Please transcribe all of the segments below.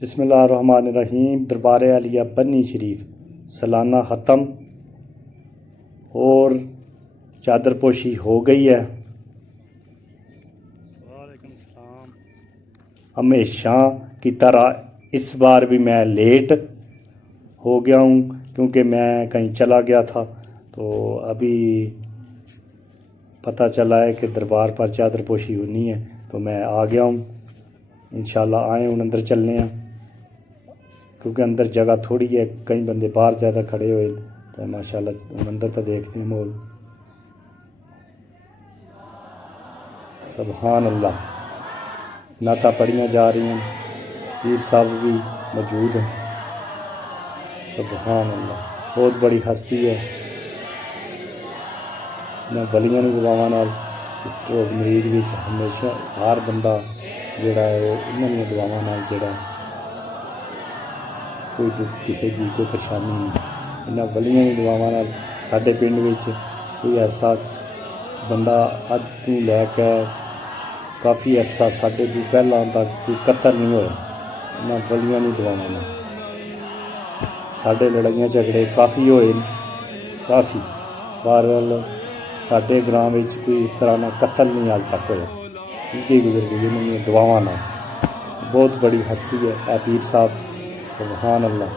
बिस्मिल्लाहिर्रहमानिर्रहीम। दरबार आलिया बन्नी शरीफ सालाना ख़त्म और चादर पोशी हो गई है। हमेशा की तरह इस बार भी मैं लेट हो गया हूँ क्योंकि मैं कहीं चला गया था, तो अभी पता चला है कि दरबार पर चादर पोशी होनी है तो मैं आ गया हूँ। इंशाल्लाह आए हूँ, अंदर चलने हैं क्योंकि अंदर जगह थोड़ी है, कई बंदे बाहर ज़्यादा खड़े हुए तो माशाल्लाह अंदर तो देखते हैं माहौल। सुभान अल्लाह, नाता पढ़ियाँ जा रही हैं, पीर साहब भी मौजूद हैं। सुभान अल्लाह, बहुत बड़ी हस्ती है। मैं वलियां दी दुआवां नाल इस रोग मरीज विच हमेशा हर बंदा जिहड़ा है वो इन्हां दी दुआवां नाल जिहड़ा कोई दुख किसी की कोई परेशानी नहीं। इन्हां वलियां दी दुआवां नाल साडे पिंड विच कोई ऐसा बंदा अज तू लैके काफ़ी अरसा साडे तो पहलां तक कोई कत्ल नहीं होया। इन्हां वलियां दी दुआवां नाल साडे लड़ाइयां झगड़े काफ़ी होए, काफ़ी बहरहाल साडे ग्रां विच कोई इस तरह का कत्ल नहीं अज तक होया। जिंदगी गुजर गई इन्हां दुआवां नाल। बहुत बड़ी हस्ती है पीर साहब। सुभान अल्लाह।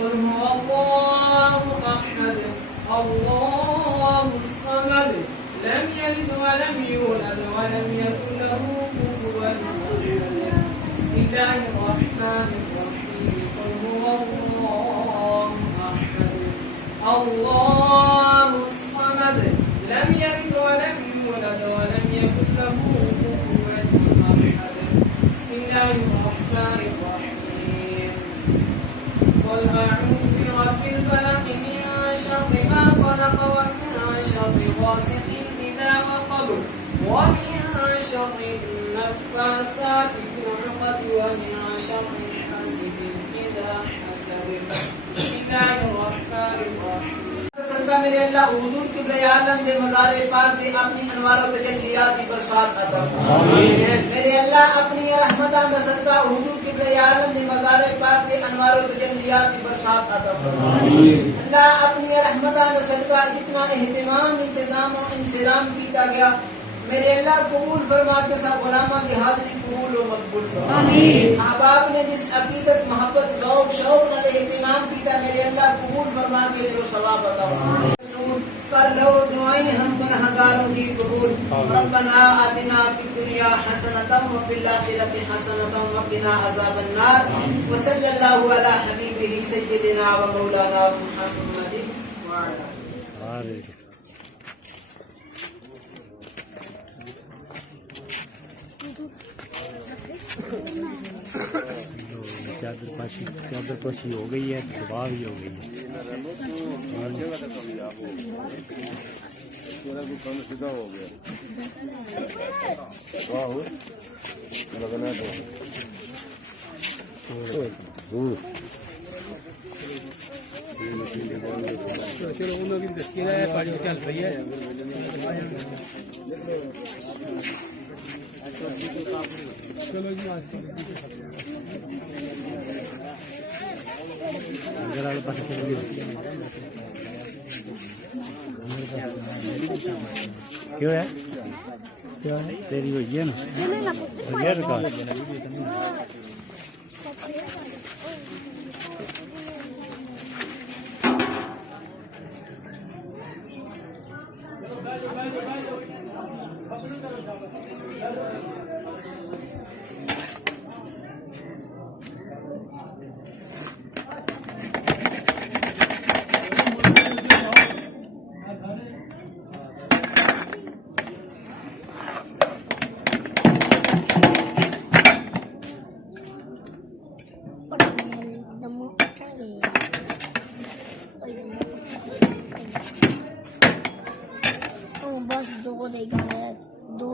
قل هو الله أحد الله الصمد لم يلد ولم يولد ولم يكن له كفوا أحد بسم الله الرحمن الرحيم قل هو الله أحد الله الصمد لم يلد ولم يولد ولم يكن له كفوا أحد بسم الله الرحمن الرحيم قل أعوذ برب الفلق من شر ما خلق ومن شر غاسق إذا وقب ومن شر النفاثات في العقد ومن شر حاسد إذا حسد بسم الله الرحمن الرحيم सदका मेरे अल्लाह हुजूर किबले आलम दे मज़ारे पाक दे अपनी अनवारों ते जल्लियात दी बरसात अता फरमाइए मेरे अल्लाह अपनी रहमतां दा सदका हुजूर किबले आलम दे मज़ारे पाक दे अनवारों ते जल्लियात दी बरसात अता फरमाइए अल्लाह अपनी रहमतां दा सदका जितना एहतमाम इंतजाम और इंसिराम कीता गया मेरे अल्लाह कबूल फरमा के सब गुलामा दी हाजिरी कबूल और मकबूल फरमा आमीन अहबाब ने जिस अकीदत मोहब्बत ज़ौक़ शौक़ नाल एहतमाम कीता मेरे अल्लाह कबूल फरमा के जो सवाब अता फरमा कर लो दुआएं हम गुनहगारों की कबूल रब्बना आतिना फिद दुनिया हसनतम व फिल आखिरति हसनतम व क़िना अज़ाबन्नार व सल्लल्लाहु अला हबीबिही सय्यिदिना व मौलाना मुहम्मदिन व अला चादर पाशी हो गई है, दबा भी हो गई है। सीधा हो गया चलो उन्होंने भी चल रही है चलो जी क्यों है क्या है तेरी वही है ना बस दो देगा दो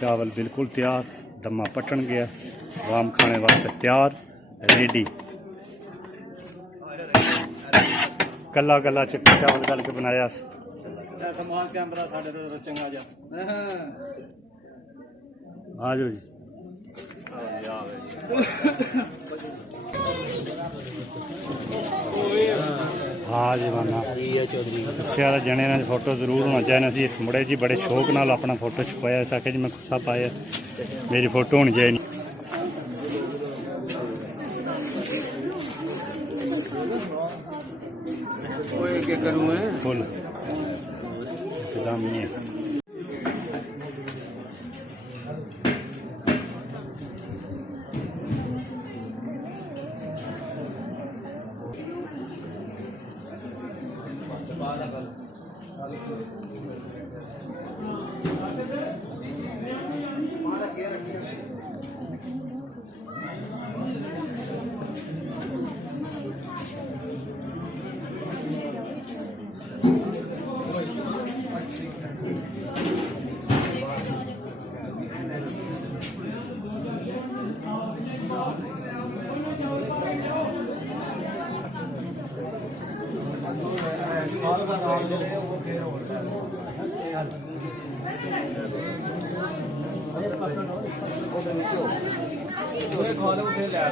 चावल बिल्कुल तैयार, दमा पटन गया, वाम खाने वास्ते तैयार रेडी। कला कला चिट्टा चावल गल के बनाया कैमरा साढ़े तो चंगा जा आ जाओ जी। हाँ जी माना सियारा जने ने फोटो जरूर होना चाहिए सी। इस मुड़े जी बड़े शौक नाल अपना फोटो छुपाया, इस आखे जी मैं गुस्सा पाया मेरी फोटो होनी चाहिए। फुल इंतजाम नहीं है। ਉਹਦੇ ਖਾ ਲਓ ਫਿਰ ਲੈ